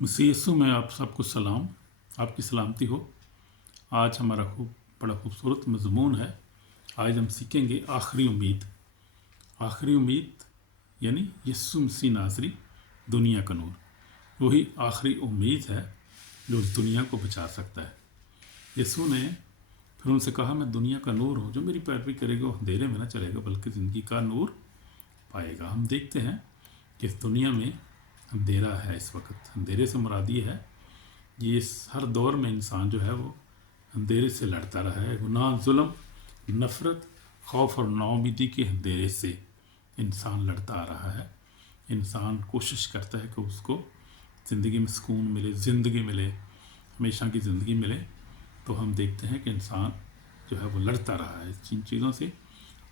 मसीह यीशु में आप सबको सलाम, आपकी सलामती हो। आज हमारा बड़ा खूबसूरत मज़मून है। आज हम सीखेंगे आखिरी उम्मीद। आखिरी उम्मीद यानी यीशु मसीह नासरी, दुनिया का नूर। वही आखिरी उम्मीद है जो इस दुनिया को बचा सकता है। यीशु ने फिर उनसे कहा, मैं दुनिया का नूर हूँ, जो मेरी पैरवी करेगा वो अंधेरे में ना चलेगा बल्कि ज़िंदगी का नूर पाएगा। हम देखते हैं कि इस दुनिया में अंधेरा है। इस वक्त अंधेरे से मुराद ये है, ये हर दौर में इंसान जो है वो अंधेरे से लड़ता रहा है। गुनाह, जुल्म, नफ़रत, खौफ और नाउमीदी के अंधेरे से इंसान लड़ता आ रहा है। इंसान कोशिश करता है कि उसको ज़िंदगी में सुकून मिले, ज़िंदगी मिले, हमेशा की ज़िंदगी मिले। तो हम देखते हैं कि इंसान जो है वो लड़ता रहा है इन चीज़ों से।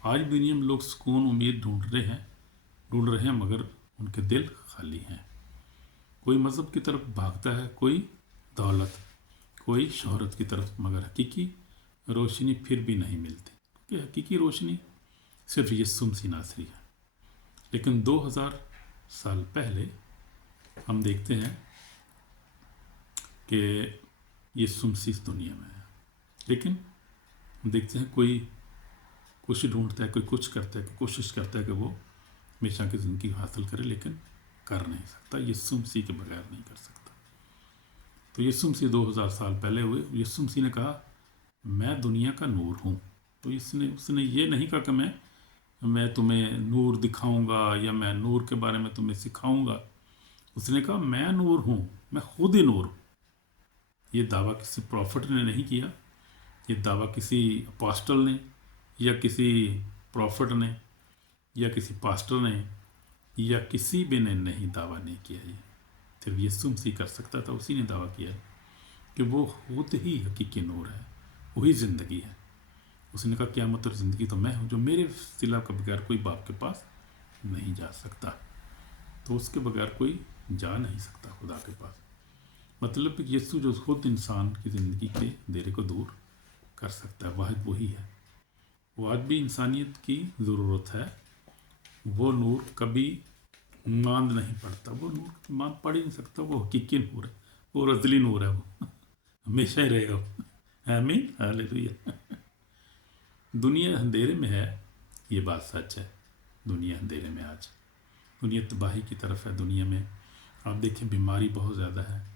आज दुनिया में लोग सुकून, उम्मीद ढूंढ रहे हैं मगर उनके दिल खाली हैं। कोई मज़हब की तरफ भागता है, कोई दौलत, कोई शोहरत की तरफ, मगर हकीकी रोशनी फिर भी नहीं मिलती। कि हकीकी रोशनी सिर्फ यीशु मसीह नासरी है। लेकिन 2000 साल पहले हम देखते हैं कि यीशु मसीह इस दुनिया में है। लेकिन हम देखते हैं कोई कुछ ढूंढता है, कोई कुछ करता है, कोई कोशिश करता है कि वो हमेशा की ज़िंदगी हासिल करे, लेकिन कर नहीं सकता। यीशु मसीह के बगैर नहीं कर सकता। तो यीशु मसीह 2000 साल पहले हुए। यीशु मसीह ने कहा, मैं दुनिया का नूर हूँ। तो उसने ये नहीं कहा कि मैं तुम्हें नूर दिखाऊंगा या मैं नूर के बारे में तुम्हें सिखाऊंगा। उसने कहा, मैं नूर हूँ, मैं खुद ही नूर हूँ। ये दावा किसी प्रॉफिट ने नहीं किया, ये दावा किसी अपोस्टल ने या किसी प्रॉफिट ने या किसी पास्टर ने या किसी भी ने नहीं दावा नहीं किया। ये सिर्फ यीशु मसीह कर सकता था। उसी ने दावा किया कि वो खुद ही हकीकी नूर है, वही ज़िंदगी है। उसने कहा, क़यामत और ज़िंदगी तो मैं हूँ, जो मेरे सिला के बगैर कोई बाप के पास नहीं जा सकता। तो उसके बगैर कोई जा नहीं सकता खुदा के पास। मतलब कि यीशु जो खुद इंसान की ज़िंदगी के अंधेरे को दूर कर सकता है, वाहिद वही है। वो आज भी इंसानियत की ज़रूरत है। वो नूर कभी मांद नहीं पड़ता, वो नूर मांद पड़ ही नहीं सकता। वो हकीकी नूर है, वो रज़ली नूर है, वो हमेशा ही रहेगा। आमीन, हालेलुया। दुनिया अंधेरे में है, ये बात सच है। दुनिया अंधेरे में आज, दुनिया तबाही की तरफ है। दुनिया में आप देखें बीमारी बहुत ज़्यादा है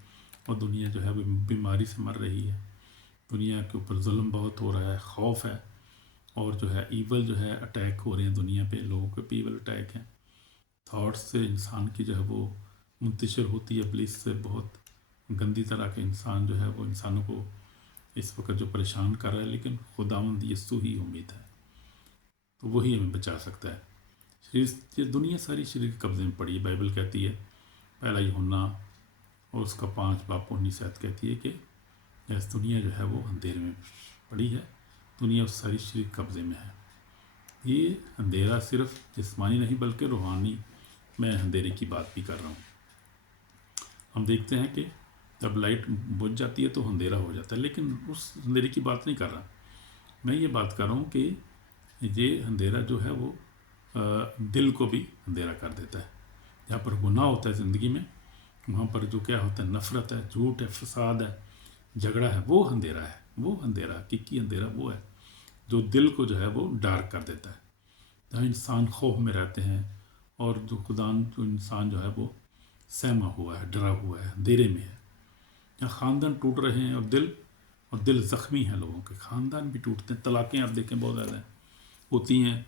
और दुनिया जो है वो बीमारी से मर रही है। दुनिया के ऊपर जुल्म बहुत हो रहा है, खौफ है, और जो है ईवल जो है अटैक हो रहे हैं दुनिया पे। लोगों के पे ईवल अटैक हैं। थॉट्स से इंसान की जो है वो मुंतशिर होती है इब्लीस से। बहुत गंदी तरह के इंसान जो है वो इंसानों को इस वक्त जो परेशान कर रहा है, लेकिन खुदावंद यीशु ही उम्मीद है। तो वही हमें बचा सकता है। ये दुनिया सारी शरीर के कब्ज़े में पड़ी है। बाइबल कहती है, पहला यूहन्ना और उसका 5 बाब 19 आयत कहती है कि इस दुनिया जो है वो अंधेरे में पड़ी है। दुनिया उस सारी शरीर के कब्ज़े में है। ये अंधेरा सिर्फ जिस्मानी नहीं बल्कि रूहानी, मैं अंधेरे की बात भी कर रहा हूँ। हम देखते हैं कि जब लाइट बुझ जाती है तो अंधेरा हो जाता है, लेकिन उस अंधेरे की बात नहीं कर रहा। मैं ये बात कर रहा हूँ कि ये अंधेरा जो है वो दिल को भी अंधेरा कर देता है। जहाँ पर गुनाह होता है ज़िंदगी में, वहाँ पर जो क्या होता है, नफ़रत है, झूठ है, फसाद है, झगड़ा है, वो अंधेरा है। वो अंधेरा, हकीकी अंधेरा वो है जो दिल को जो है वो डार्क कर देता है। जहाँ इंसान खौफ में रहते हैं और जो जो इंसान जो है वो सहमा हुआ है, डरा हुआ है, अंधेरे में है। यहाँ ख़ानदान टूट रहे हैं और दिल ज़ख्मी है लोगों के। ख़ानदान भी टूटते हैं, तलाक़ें आप देखें बहुत ज़्यादा होती हैं,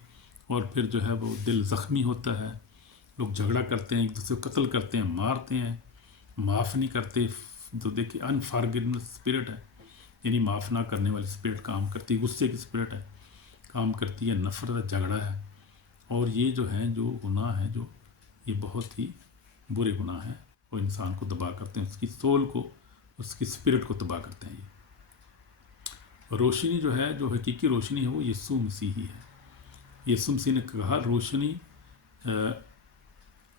और फिर जो है वो दिल ज़ख्मी होता है। लोग झगड़ा करते हैं, एक दूसरे को कत्ल करते हैं, मारते हैं, माफ़ नहीं करते। जो देखिए अनफॉरगिवनेस स्पिरिट है, यानी माफ़ ना करने वाली स्पिरिट काम करती है, गुस्से की स्पिरिट है काम करती है, नफ़रत है, झगड़ा है। और ये जो है जो गुनाह है, जो ये बहुत ही बुरे गुनाह हैं, वो इंसान को तबाह करते हैं, उसकी सोल को, उसकी स्पिरिट को तबाह करते हैं। ये रोशनी जो है, जो हकीकी रोशनी है, वो यीशु मसीह ही है। यीशु मसीह ने कहा, रोशनी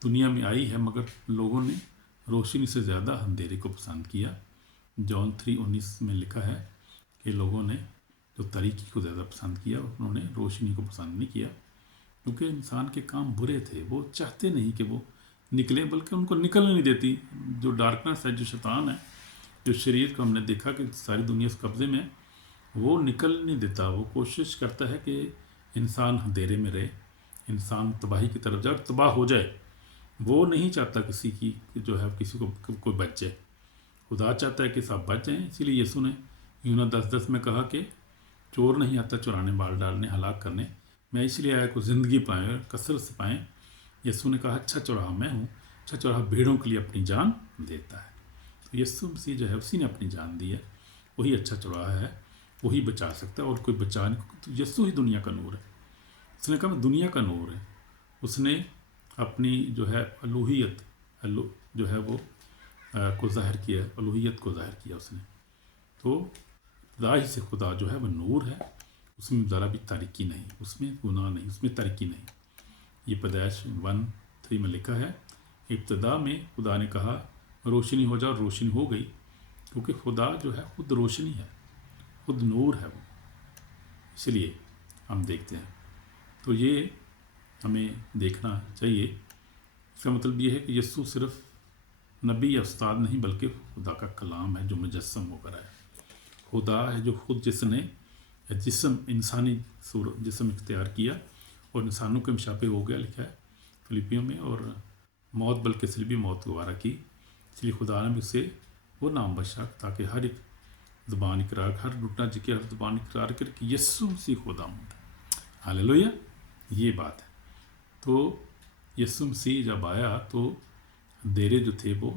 दुनिया में आई है मगर लोगों ने रोशनी से ज़्यादा अंधेरे को पसंद किया। जॉन 3:19 में लिखा है कि लोगों ने जो तारीकी को ज़्यादा पसंद किया, उन्होंने रोशनी को पसंद नहीं किया, क्योंकि इंसान के काम बुरे थे। वो चाहते नहीं कि वो निकले, बल्कि उनको निकलने नहीं देती जो डार्कनेस है, जो शैतान है, जो शरीर को हमने देखा कि सारी दुनिया इस कब्ज़े में, वो निकल नहीं देता। वो कोशिश करता है कि इंसान अंधेरे में रहे, इंसान तबाही की तरफ जाए और तबाह हो जाए। वो नहीं चाहता किसी की जो है किसी को कोई बच जाए। खुदा चाहता है कि सब बच जाएँ। इसीलिए यीशु ने यूहन्ना 10:10 में कहा कि चोर नहीं आता चुराने, माल डालने, हलाक करने, मैं इसलिए आया को ज़िंदगी पाएँ और कसरत से पाएँ। यीशु ने कहा अच्छा चौराहा मैं हूँ, अच्छा चौराहा भीड़ों के लिए अपनी जान देता है। तो यीशु मसीह जो है उसी ने अपनी जान दी है, वही अच्छा चौराहा है, वही बचा सकता है और कोई बचा नहीं। तो यीशु ही दुनिया का नूर है। उसने कहा मैं दुनिया का नूर है। उसने अपनी जो है अलूहियत जो है वो को ज़ाहिर किया, अलूहियत को ज़ाहिर किया उसने। तो खुदा ही से खुदा जो है वो नूर है, उसमें ज़रा भी तारीकी नहीं, उसमें गुनाह नहीं, उसमें तारीकी नहीं। ये पैदाइश 1:3 में लिखा है, इब्तदा में खुदा ने कहा रोशनी हो जाओ, रोशनी हो गई। क्योंकि खुदा जो है खुद रोशनी है, खुद नूर है वो, इसलिए हम देखते हैं। तो ये हमें देखना चाहिए। इसका मतलब ये है कि यीशु सिर्फ नबी या उस्ताद नहीं बल्कि खुदा का कलाम है जो मुजस्सम होकर आया। खुदा है जो खुद जिसने जिस्म इंसानी जिस्म इख्तियार किया और इंसानों के मुशाबे हो गया, लिखा है फिलिपियों में, और मौत बल्कि सलीबी मौत गवारा की। इसलिए खुदा ने उसे वो नाम बख्शा ताकि हर एक ज़ुबान इकरार, हर घुटना झुके, हर ज़ुबान इकरार करे कि यीशु मसीह खुदावंद है। हालेलुया, ये बात है। तो यीशु मसीह जब आया तो अंधेरे जो थे वो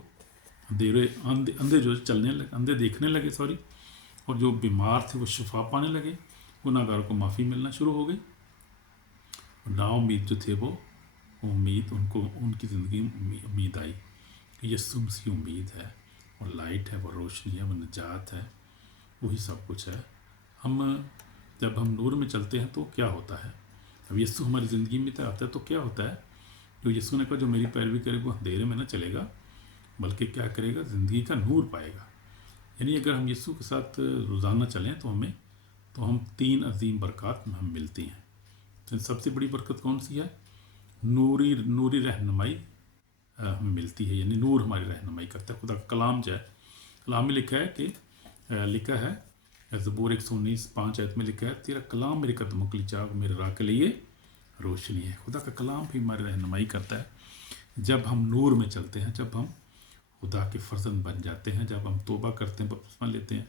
अंधे जो चलने लगे, अंधे देखने लगे सॉरी, और जो बीमार थे वो शिफा पाने लगे, गुनाहगारों को माफ़ी मिलना शुरू हो गई। और नाउम्मीद जो थे वो उम्मीद, उनको उनकी ज़िंदगी में उम्मीद आई कि यीशु मसीह उम्मीद है, और लाइट है, वो रोशनी है, वो निजात है, वही सब कुछ है। जब हम नूर में चलते हैं तो क्या होता है, अब यीशु हमारी ज़िंदगी में आता है तो क्या होता है, जो यीशु ने कहा जो मेरी पैरवी करे वो अंधेरे में न चलेगा बल्कि क्या करेगा, ज़िंदगी का नूर पाएगा। यानी अगर हम यीशु के साथ रोज़ाना चलें तो हम 3 अजीम बरक़ात में हम मिलती हैं। तो सबसे बड़ी बरकत कौन सी है, नूरी रहनुमाई हमें मिलती है, यानी नूर हमारी रहनुमाई करता है। खुदा का कलाम जो है, कलाम में लिखा है ज़बूर 119:5 आयत में लिखा है, तेरा कलाम मेरे कदमों के लिए चाक, मेरे राह के लिए रोशनी है। खुदा का कलाम भी हमारी रहनुमाई करता है। जब हम नूर में चलते हैं, जब हम खुदा के फर्जंद बन जाते हैं, जब हम तौबा करते हैं, बपतिस्मा लेते हैं,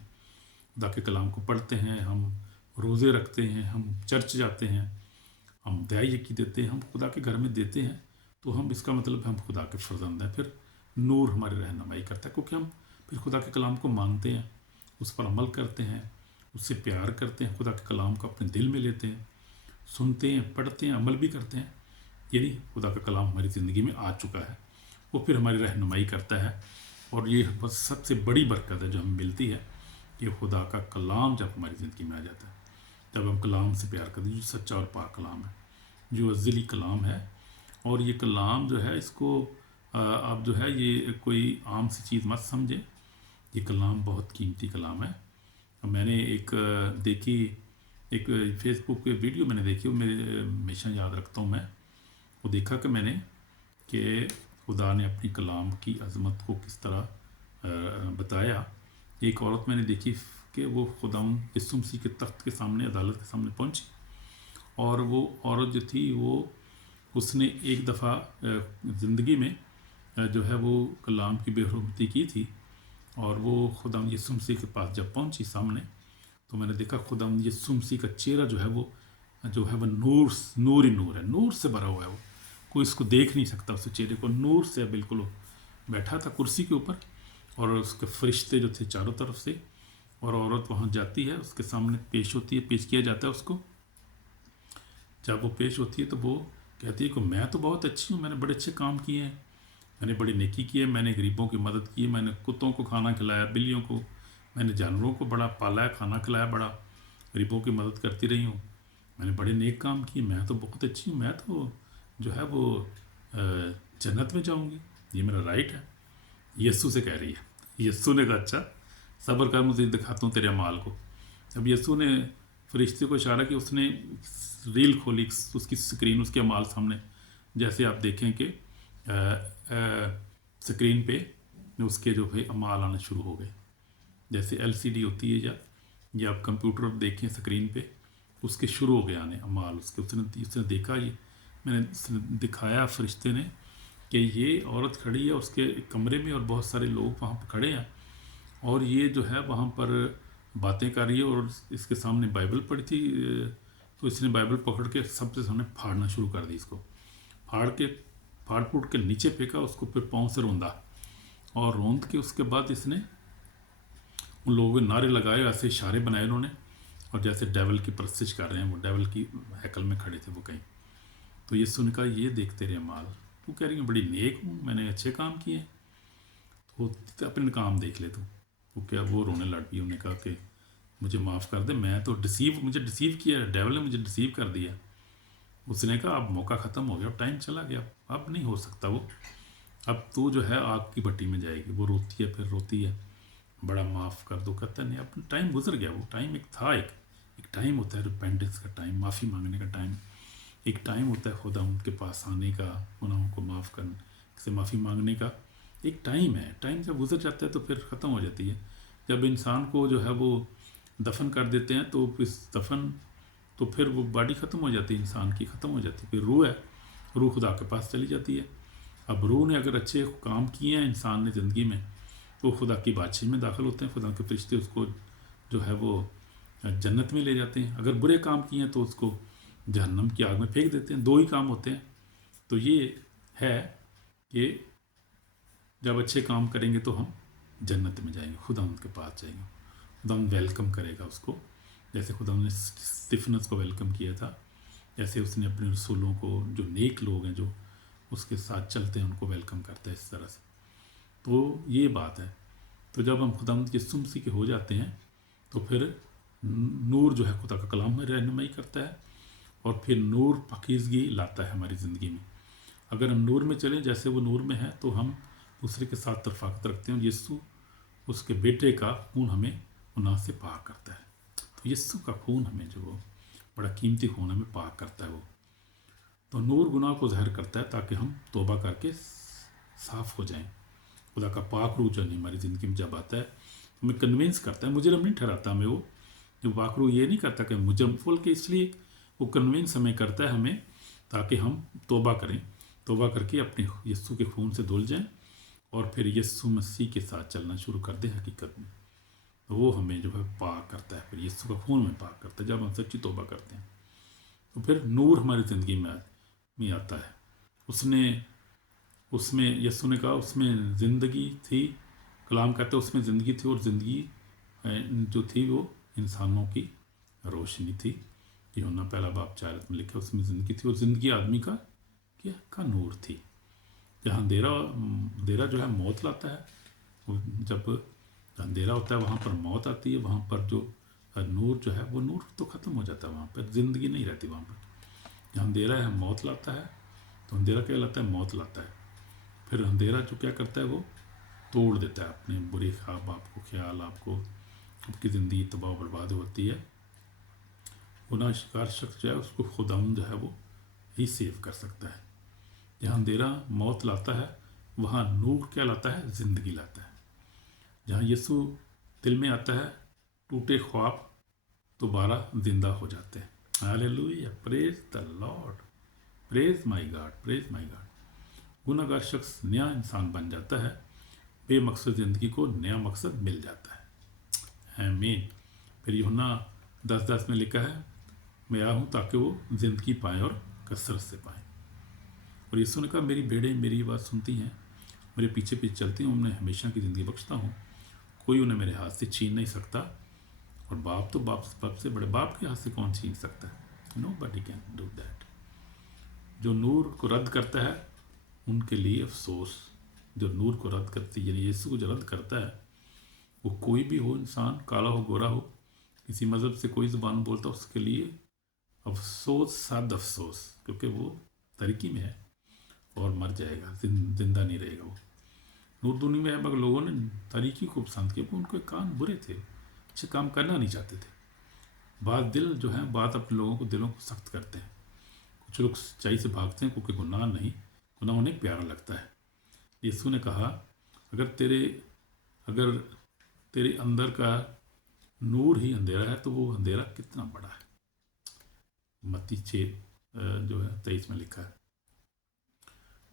खुदा के कलाम को पढ़ते हैं, हम रोज़े रखते हैं, हम चर्च जाते हैं, हम दया यकी देते हैं, हम खुदा के घर में देते हैं, तो हम इसका मतलब हम खुदा के फर्जंद हैं। फिर नूर हमारी रहनुमाई करता है, क्योंकि हम फिर खुदा के कलाम को मानते हैं, उस पर अमल करते हैं, उससे प्यार करते हैं, खुदा के कलाम को अपने दिल में लेते हैं, सुनते हैं, पढ़ते हैं, अमल भी करते हैं। यानी खुदा का कलाम हमारी ज़िंदगी में आ चुका है, वो फिर हमारी रहनुमाई करता है। और ये बस सबसे बड़ी बरकत है जो हमें मिलती है कि खुदा का कलाम जब हमारी ज़िंदगी में आ जाता है, जब हम कलाम से प्यार करते हैं, जो सच्चा और पाक कलाम है, जो अज़ली कलाम है। और ये कलाम जो है, इसको आप जो है ये कोई आम सी चीज़ मत समझे, ये कलाम बहुत कीमती कलाम है। मैंने एक फेसबुक पे वीडियो मैंने देखी, वो मेरे हमेशा याद रखता हूँ मैं। वो देखा कि मैंने कि खुदा ने अपनी कलाम की अज़मत को किस तरह बताया। एक औरत मैंने देखी कि वो खुदा यीशु मसीह के तख्त के सामने, अदालत के सामने पहुंची, और वो औरत जो थी उसने एक दफ़ा ज़िंदगी में जो है वो कलाम की बेहुरमती की थी, और वो खुदा यीशु मसीह के पास जब पहुंची सामने, तो मैंने देखा खुदा यीशु मसीह का चेहरा जो है वो नूर ही नूर है, नूर से भरा हुआ है। वो कोई इसको देख नहीं सकता, उसके चेहरे को, नूर से बिल्कुल बैठा था कुर्सी के ऊपर, और उसके फरिश्ते जो थे चारों तरफ से, और औरत वहाँ जाती है, उसके सामने पेश होती है, पेश किया जाता है उसको। जब वो पेश होती है तो वो कहती है कि मैं तो बहुत अच्छी हूँ, मैंने बड़े अच्छे काम किए हैं, मैंने बड़ी नेकी की है, मैंने गरीबों की मदद की है, मैंने कुत्तों को खाना खिलाया, बिल्लियों को, मैंने जानवरों को बड़ा पाला है, खाना खिलाया, बड़ा गरीबों की मदद करती रही हूँ, मैंने बड़े नेक काम किए, मैं तो बहुत अच्छी हूँ, मैं तो जो है वो जन्नत में जाऊँगी, ये मेरा राइट है। यीशु से कह रही है। यीशु ने कहा अच्छा सब्र कर, मुझे दिखाता हूँ तेरे अमाल को। अब यीशु ने फरिश्ते को इशारा किया, उसने रील खोली, उसकी स्क्रीन उसके अमाल सामने, जैसे आप देखें कि स्क्रीन पे उसके जो है अमाल आना शुरू हो गए। जैसे LCD होती है या आप कंप्यूटर देखें स्क्रीन पे, उसके शुरू हो गए आने अमाल उसके। उसने देखा, ये उसने दिखाया फरिश्ते ने कि ये औरत खड़ी है उसके कमरे में और बहुत सारे लोग वहाँ पर खड़े हैं और ये जो है वहाँ पर बातें कर रही है और इसके सामने बाइबल पड़ी थी। तो इसने बाइबल पकड़ के सबसे सामने फाड़ना शुरू कर दी। इसको फाड़ फूट के नीचे फेंका, उसको फिर पाँव से रौंदा और रौंद के उसके बाद इसने उन लोगों के नारे लगाए, ऐसे इशारे बनाए उन्होंने, और जैसे डेवल की परस्तिश कर रहे हैं, वो डेवल की हैकल में खड़े थे वो कहीं। तो यीशु ने कहा, ये देख तेरे अमाल, तू कह रही है बड़ी नेक हूँ, मैंने अच्छे काम किए, तो अपने काम देख ले तू। वो क्या, वो रोने लड़ पई। उन्होंने कहा कि मुझे माफ़ कर दे, मैं तो मुझे डिसीव किया, डेवल ने मुझे डिसीव कर दिया। उसने कहा अब मौका ख़त्म हो गया, अब टाइम चला गया, अब नहीं हो सकता वो, अब तू जो है आग की भट्टी में जाएगी। वो रोती है, फिर रोती है, बड़ा माफ़ कर दो। कहता नहीं, अब टाइम गुजर गया। वो टाइम एक था, एक टाइम होता है रिपेंटेंस का टाइम, माफ़ी मांगने का टाइम। एक टाइम होता है खुदा उनके पास आने का, गुनाहों को माफ़ करने से माफ़ी मांगने का एक टाइम है। टाइम जब गुजर जाता है तो फिर ख़त्म हो जाती है। जब इंसान को जो है वो दफन कर देते हैं तो इस दफन तो फिर वो बॉडी ख़त्म हो जाती है, इंसान की ख़त्म हो जाती है। फिर रूह है, रूह खुदा के पास चली जाती है। अब रूह ने अगर अच्छे काम किए हैं इंसान ने ज़िंदगी में, तो खुदा की बादशाही में दाखिल होते हैं। खुदा के फरिश्ते उसको जो है वो जन्नत में ले जाते हैं। अगर बुरे काम किए हैं तो उसको जहन्नम की आग में फेंक देते हैं। दो ही काम होते हैं। तो ये है कि जब अच्छे काम करेंगे तो हम जन्नत में जाएंगे, खुदा उनके पास जाएंगे, खुदा वेलकम करेगा उसको। जैसे खुदा ने स्टिफनस को वेलकम किया था, जैसे उसने अपने रसूलों को, जो नेक लोग हैं जो उसके साथ चलते हैं, उनको वेलकम करता है इस तरह से। तो ये बात है। तो जब हम खुदा यीशु मसीह के हो जाते हैं तो फिर नूर जो है खुदा का कलाम में रहनुमाई करता है और फिर नूर पाकीज़गी लाता है हमारी ज़िंदगी में। अगर हम नूर में चलें जैसे वो नूर में है तो हम दूसरे के साथ तरफाकत रखते हैं। यीशु उसके बेटे का खून हमें गुनाह से पाक करता है। तो यीशु का खून हमें जो वो बड़ा कीमती खून हमें पाक करता है। वो तो नूर गुनाह को ज़ाहिर करता है ताकि हम तौबा करके साफ़ हो जाएं। खुदा का पाक रूह जो नहीं हमारी ज़िंदगी में जब आता है तो हमें कन्विंस करता है, मुजरम नहीं ठहराता हमें। वो जो पाक रूह ये नहीं करता कि मुजरम फुल के, इसलिए वो कन्विंस हमें करता है हमें, ताकि हम तौबा करें, तौबा करके अपने यीशु के खून से धुल जाएं और फिर यीशु मसीह के साथ चलना शुरू कर दें हकीकत में। तो वो हमें जो है पाक करता है, फिर यीशु का खून में पाक करता है जब हम सच्ची तौबा करते हैं। तो फिर नूर हमारी ज़िंदगी में आता है। उसमें यीशु ने कहा उसमें ज़िंदगी थी, कलाम कहते हैं उसमें ज़िंदगी थी और ज़िंदगी जो थी वो इंसानों की रोशनी थी। यूहन्ना पहला बाब 4 में लिखा, उसमें ज़िंदगी थी और ज़िंदगी आदमी का क्या का नूर थी। जहाँ अंधेरा जो है मौत लाता है। जब अंधेरा होता है वहाँ पर मौत आती है, वहाँ पर जो नूर जो है वो नूर तो ख़त्म हो जाता है, वहाँ पर ज़िंदगी नहीं रहती। वहाँ पर जहाँ अंधेरा है मौत लाता है, तो अंधेरा क्या लाता है, मौत लाता है। फिर अंधेरा जो क्या करता है वो तोड़ देता है अपने बुरे ख्वाब, आपको ख्याल, आपको आपकी ज़िंदगी तबाह बर्बाद होती है। गुनाह शिकार शख्स जो है उसको खुदावंद जो है वो ही सेव कर सकता है। जहाँ अंधेरा मौत लाता है वहाँ नूर क्या लाता है, ज़िंदगी लाता है। जहाँ यीशु दिल में आता है टूटे ख्वाब दोबारा जिंदा हो जाते हैं। Hallelujah, praise the Lord, praise my God, praise my God. गुनाहगार शख्स नया इंसान बन जाता है, बेमकसद ज़िंदगी को नया मकसद मिल जाता है। आमीन। फिर यूहन्ना 10:10 में लिखा है, मैं आया हूँ ताकि वो ज़िंदगी पाएँ और कसरत से पाएँ। और यीशु ने कहा, मेरी भेड़ें मेरी बात सुनती हैं, मेरे पीछे पीछे चलती हैं, उन्हें हमेशा की ज़िंदगी बख्शता हूँ, कोई उन्हें मेरे हाथ से छीन नहीं सकता। और बाप तो बाप से बड़े, बाप के हाथ से कौन छीन सकता है? Nobody can do that। जो नूर को रद्द करता है उनके लिए अफसोस। जो नूर को रद्द करती है, यानी यीशु को जो रद्द करता है, वो कोई भी हो इंसान, काला हो गोरा हो, किसी मज़हब से कोई ज़ुबान बोलता, उसके लिए अफसोस, साद अफसोस, क्योंकि वो तरीकी में है और मर जाएगा, जिंदा नहीं रहेगा वो। नूर दुनिया में है मगर लोगों ने तरीकी को पसंद किया, उनके कान बुरे थे, अच्छे काम करना नहीं चाहते थे। बात दिल जो है, बात अपने लोगों को, दिलों को सख्त करते हैं। कुछ लोग सच्चाई से भागते हैं क्योंकि गुनाह नहीं, गुनाह उन्हें प्यारा लगता है। यीशु ने कहा अगर तेरे अंदर का नूर ही अंधेरा है तो वो अंधेरा कितना बड़ा है। मत्ती 6 जो है 23 में लिखा है,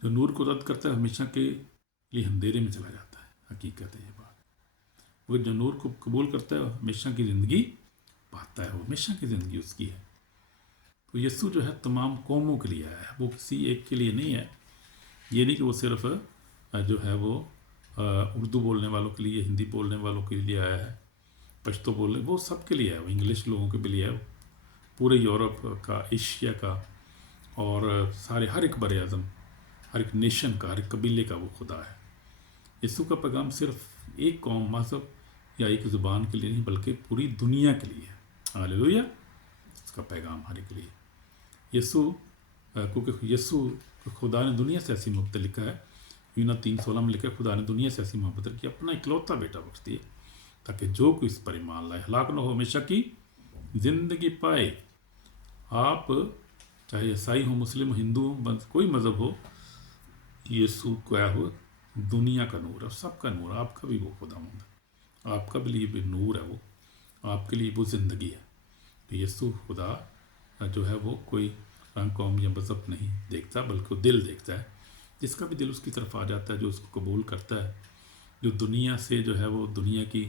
जो नूर को रद्द करता है हमेशा के लिए अंधेरे में चला जाता है। हकीकत है ये बात। वो जो नूर को कबूल करता है हमेशा की ज़िंदगी पाता है, वो हमेशा की ज़िंदगी उसकी है। तो यीशु जो है तमाम कौमों के लिए आया है, वो किसी एक के लिए नहीं है। ये नहीं कि वो सिर्फ जो है वो उर्दू बोलने वालों के लिए, हिंदी बोलने वालों के लिए आया है, पश्तो बोलने, वो सब के लिए है। वो इंग्लिश लोगों के लिए है, पूरे यूरोप का, एशिया का, और सारे हर एक बर आज़म, हर एक नेशन का, हर एक कबीले का वो खुदा है। यीशु का पैगाम सिर्फ एक कौम, मज़हब या एक ज़ुबान के लिए नहीं बल्कि पूरी दुनिया के लिए है। हालेलुया। इसका पैगाम हर एक के लिए। यीशु क्योंकि यीशु खुदा ने दुनिया से ऐसी मोहब्बत, लिखा है यूना 3:16 में लिखा है, खुदा ने दुनिया से ऐसी मोहब्बत की अपना इकलौता बेटा बख्श दिया ताकि जो कोई इस पर ईमान लाए हलाक न हो, हमेशा की ज़िंदगी पाए। आप चाहे ईसाई हो, मुस्लिम, हिंदू हो, कोई मज़हब हो, यीशु क्या हो, दुनिया का नूर है, सबका नूर। आपका भी वो खुदा है, आपका भी लिए भी नूर है, वो आपके लिए वो ज़िंदगी है। तो यीशु खुदा जो है वो कोई रंग, कौम या मज़हब नहीं देखता बल्कि वो दिल देखता है। जिसका भी दिल उसकी तरफ आ जाता है, जो उसको कबूल करता है, जो दुनिया से जो है वो दुनिया की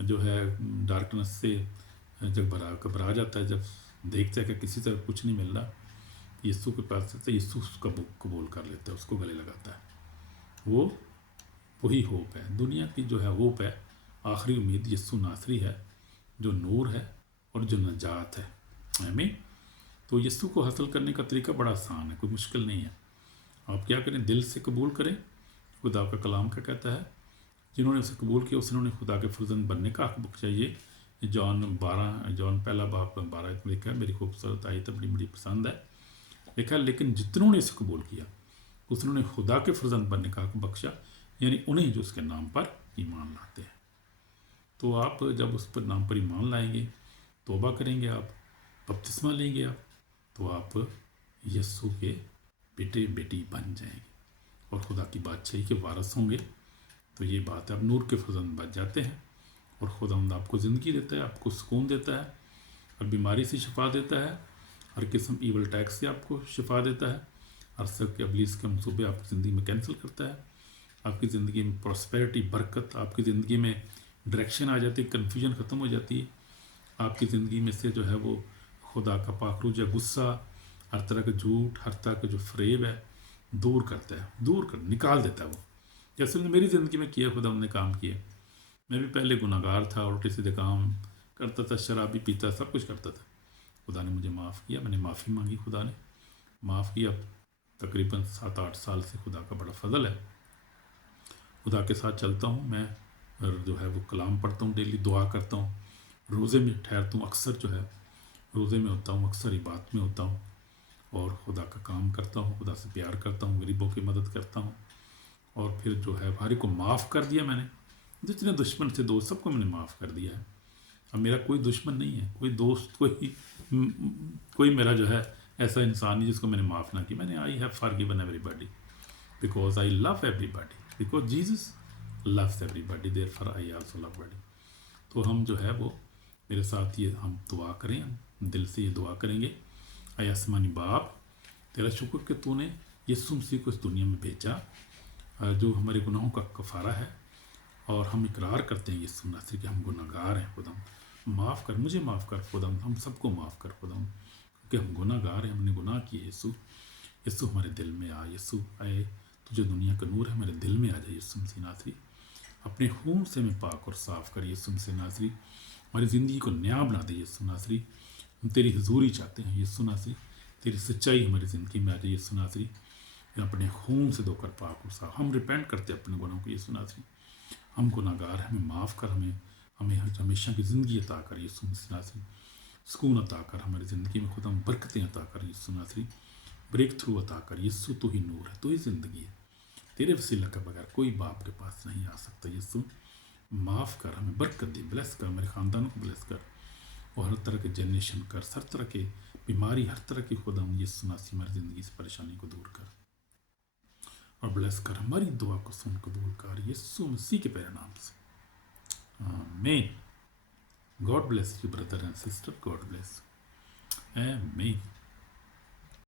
जो है डार्कनेस से जब घबरा जाता है, जब देखता है कि किसी तरह कुछ नहीं मिल रहा, यीशु के पास से यीशु उसका कबूल कर लेता है, उसको गले लगाता है। वो वही होप है, दुनिया की जो है होप है, आखिरी उम्मीद यीशु नासरी है, जो नूर है और जो नजात है। आमीन। तो यीशु को हासिल करने का तरीका बड़ा आसान है, कोई मुश्किल नहीं है। आप क्या करें, दिल से कबूल करें। खुदा का कलाम क्या कहता है, जिन्होंने उसे कबूल किया उन्होंने खुदा के फर्जंद बनने का हक बख्शा। ये जॉन पहला बाप 12 में लिखा है। मेरी खूबसूरत आयत बड़ी पसंद है। लिखा है, लेकिन जितनों ने इसे कबूल किया उन्होंने खुदा के फर्जंद बनने का हक बख्शा, यानी उन्हें जो उसके नाम पर ईमान लाते हैं। तो आप जब उस पर नाम पर ईमान लाएंगे, तौबा करेंगे, आप बपतिस्मा लेंगे, आप तो आप यीशु के बेटे बेटी बन जाएंगे और खुदा की बादशाही के वारस होंगे। तो ये बात है, आप नूर के फर्जंद बच जाते हैं और खुदावंद आपको ज़िंदगी देता है, आपको सुकून देता है, और बीमारी से शिफा देता है, हर किस्म ईवल टैक्स से आपको शिफा देता है, हर सब के अबलीस के मंसूबे आपकी ज़िंदगी में कैंसिल करता है, आपकी ज़िंदगी में प्रॉस्पेरिटी, बरकत, आपकी ज़िंदगी में डायरेक्शन आ जाती है, कन्फ्यूजन ख़त्म हो जाती है, आपकी ज़िंदगी में से जो है वो खुदा का पाखरूज या गुस्सा, हर तरह का झूठ, हर तरह का जो फ्रेब है दूर करता है, निकाल देता है वो। जैसे मेरी ज़िंदगी में किया, खुदा ने काम किया। मैं भी पहले गुनाहगार था, उल्टे सीधे काम करता था, शराबी पीता, सब कुछ करता था। खुदा ने मुझे माफ़ किया, मैंने माफ़ी मांगी, खुदा ने माफ़ किया। तकरीबन 7-8 साल से खुदा का बड़ा फजल है, खुदा के साथ चलता हूँ मैं, और जो है वो कलाम पढ़ता हूँ, डेली दुआ करता हूँ, रोज़े में ठहरता हूँ, अक्सर जो है रोज़े में होता हूँ, अक्सर इबादत में होता हूँ, और खुदा का काम करता हूँ, खुदा से प्यार करता हूँ, गरीबों की मदद करता हूँ, और फिर जो है हर एक को माफ़ कर दिया मैंने। जितने दुश्मन थे, दोस्त, सबको मैंने माफ़ कर दिया है। अब मेरा कोई दुश्मन नहीं है, कोई दोस्त, कोई मेरा जो है ऐसा इंसान नहीं जिसको मैंने माफ़ ना किया। मैंने I have forgiven everybody because I love everybody, because Jesus loves everybody, therefore I also love everybody. तो हम जो है वो मेरे साथ ये हम दुआ करें, हम दिल से ये दुआ करेंगे। आय आसमानी बाप, तेरा शुक्र कि तूने यीशु मसीह को इस दुनिया में भेजा, जो हमारे गुनाहों का कफ़ारा है, और हम इकरार करते हैं यीशु नासरी कि हम गुनाहगार हैं। खुदा माफ़ कर, मुझे माफ़ कर खुदा, हम सबको माफ़ कर खुदा, क्योंकि हम गुनाहगार हैं, हमने गुनाह किए। यीशु हमारे दिल में आ, यीशु आए, तुझे दुनिया का नूर है, मेरे दिल में आ जाए यीशु मसीह नासरी, अपने खून से मैं पाक और साफ़ कर यीशु मसीह नासरी, हमारी ज़िंदगी को नया बना दे यीशु नासरी। हम तेरी हुजूरी चाहते हैं यीशु नासरी, तेरी सच्चाई हमारी ज़िंदगी में आ जाए यीशु नासरी, अपने खून से धोकर पाक और साफ। हम रिपेंट करते अपने गुनाहों को यीशु नासरी, हम गुनाहगार हैं, हमें माफ़ कर, हमें हमेशा की ज़िंदगी अता कर यीशु मसीह नासरी, सुकून अता कर हमारी ज़िंदगी में, खुदा बरकतें अता कर यीशु नासरी, ब्रेक थ्रू अता कर। यीशु तू ही नूर है, तू ही ज़िंदगी है, तेरे वसीला के बगैर कोई बाप के पास नहीं आ सकता। यीशु माफ़ कर, हमें बरकत दे, ब्लेस कर, मेरे ख़ानदान को ब्लेस कर, और हर तरह के जनरेशन कर, हर तरह के बीमारी, हर तरह की खुदा यीशु नासरी हमारी ज़िंदगी से परेशानी को दूर कर। اور بلیس کر، ہماری دعا کو سن قبول کر، یسوع مسیح کے پیارے نام سے، آمین۔ God bless you brother and sister, God bless, آمین۔